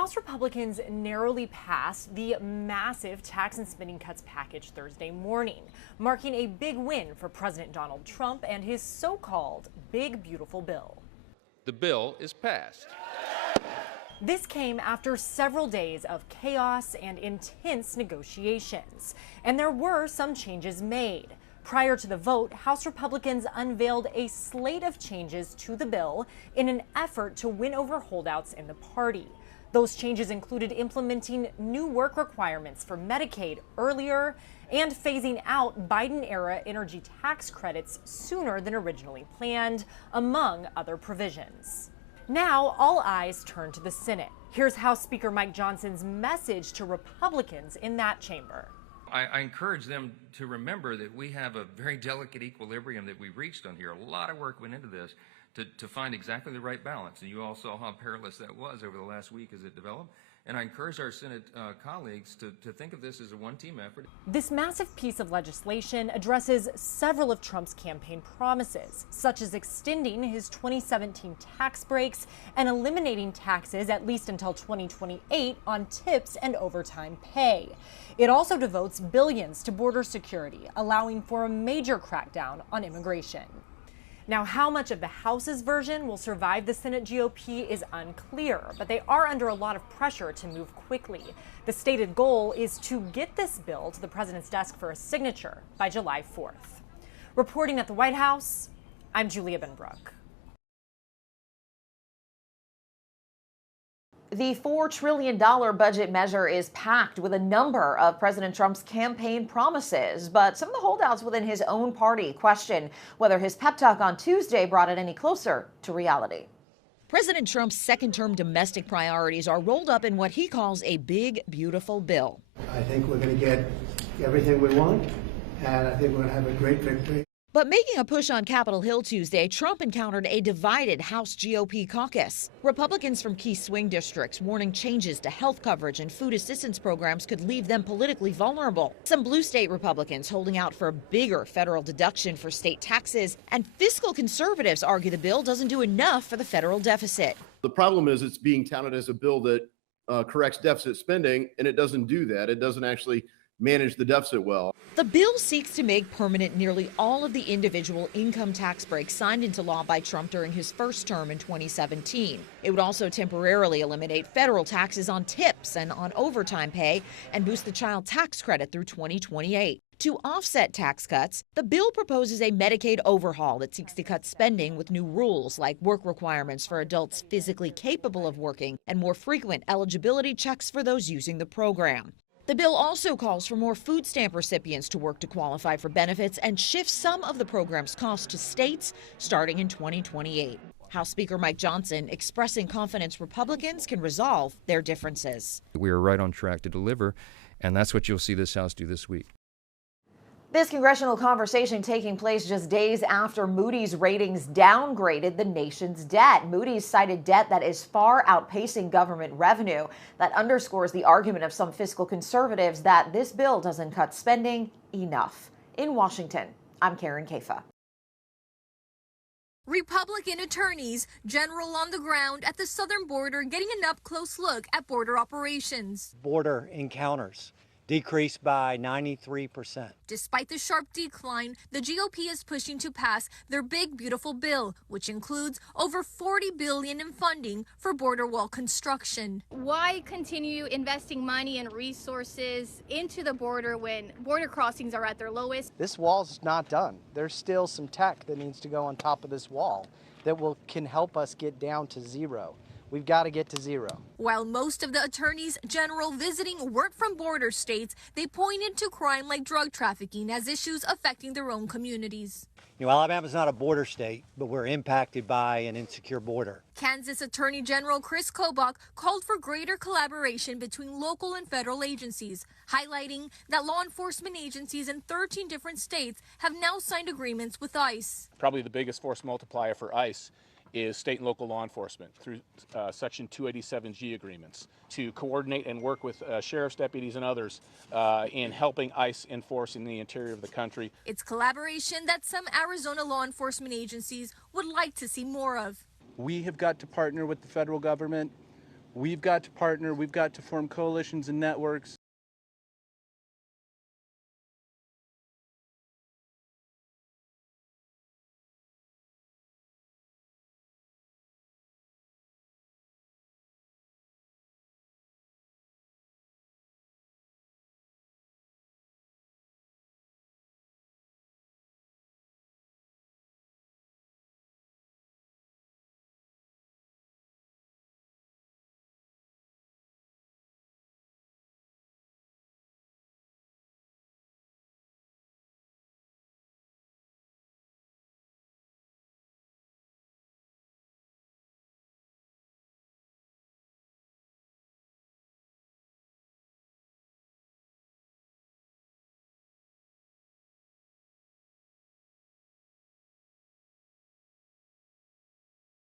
House Republicans narrowly passed the massive tax and spending cuts package Thursday morning, marking a big win for President Donald Trump and his so-called Big Beautiful Bill. The bill is passed. This came after several days of chaos and intense negotiations, and there were some changes made. Prior to the vote, House Republicans unveiled a slate of changes to the bill in an effort to win over holdouts in the party. Those changes included implementing new work requirements for Medicaid earlier and phasing out Biden-era energy tax credits sooner than originally planned, among other provisions. Now, all eyes turn to the Senate. Here's House Speaker Mike Johnson's message to Republicans in that chamber. I encourage them to remember that we have a very delicate equilibrium that we reached on here. A lot of work went into this to find exactly the right balance. And you all saw how perilous that was over the last week as it developed. And I encourage our Senate colleagues to think of this as a one-team effort. This massive piece of legislation addresses several of Trump's campaign promises, such as extending his 2017 tax breaks and eliminating taxes at least until 2028 on tips and overtime pay. It also devotes billions to border security, allowing for a major crackdown on immigration. Now, how much of the House's version will survive the Senate GOP is unclear, but they are under a lot of pressure to move quickly. The stated goal is to get this bill to the president's desk for a signature by July 4th. Reporting at the White House, I'm Julia Benbrook. The $4 trillion budget measure is packed with a number of President Trump's campaign promises, but some of the holdouts within his own party question whether his pep talk on Tuesday brought it any closer to reality. President Trump's second-term domestic priorities are rolled up in what he calls a big, beautiful bill. I think we're going to get everything we want, and I think we're going to have a great victory. But making a push on Capitol Hill Tuesday, Trump encountered a divided House GOP caucus. Republicans from key swing districts warning changes to health coverage and food assistance programs could leave them politically vulnerable. Some blue state Republicans holding out for a bigger federal deduction for state taxes, and fiscal conservatives argue the bill doesn't do enough for the federal deficit. The problem is it's being touted as a bill that corrects deficit spending, and it doesn't do that. It doesn't actually manage the deficit well. The bill seeks to make permanent nearly all of the individual income tax breaks signed into law by Trump during his first term in 2017. It would also temporarily eliminate federal taxes on tips and on overtime pay and boost the child tax credit through 2028. To offset tax cuts, the bill proposes a Medicaid overhaul that seeks to cut spending with new rules like work requirements for adults physically capable of working and more frequent eligibility checks for those using the program. The bill also calls for more food stamp recipients to work to qualify for benefits and shifts some of the program's costs to states starting in 2028. House Speaker Mike Johnson expressing confidence Republicans can resolve their differences. We are right on track to deliver, and that's what you'll see this House do this week. This congressional conversation taking place just days after Moody's ratings downgraded the nation's debt. Moody's cited debt that is far outpacing government revenue. That underscores the argument of some fiscal conservatives that this bill doesn't cut spending enough. In Washington, I'm Karen Kafa. Republican attorneys general on the ground at the southern border getting an up-close look at border operations. Border encounters decreased by 93%. Despite the sharp decline, the GOP is pushing to pass their big, beautiful bill, which includes over $40 billion in funding for border wall construction. Why continue investing money and resources into the border when border crossings are at their lowest? This wall's not done. There's still some tech that needs to go on top of this wall that can help us get down to zero. We've got to get to zero. While most of the attorneys general visiting weren't from border states, they pointed to crime like drug trafficking as issues affecting their own communities. You know, Alabama's not a border state, but we're impacted by an insecure border. Kansas Attorney General Chris Kobach called for greater collaboration between local and federal agencies, highlighting that law enforcement agencies in 13 different states have now signed agreements with ICE. Probably the biggest force multiplier for ICE is state and local law enforcement through Section 287G agreements to coordinate and work with sheriff's deputies and others in helping ICE enforce in the interior of the country. It's collaboration that some Arizona law enforcement agencies would like to see more of. We have got to partner with the federal government We've got to partner, we've got to form coalitions and networks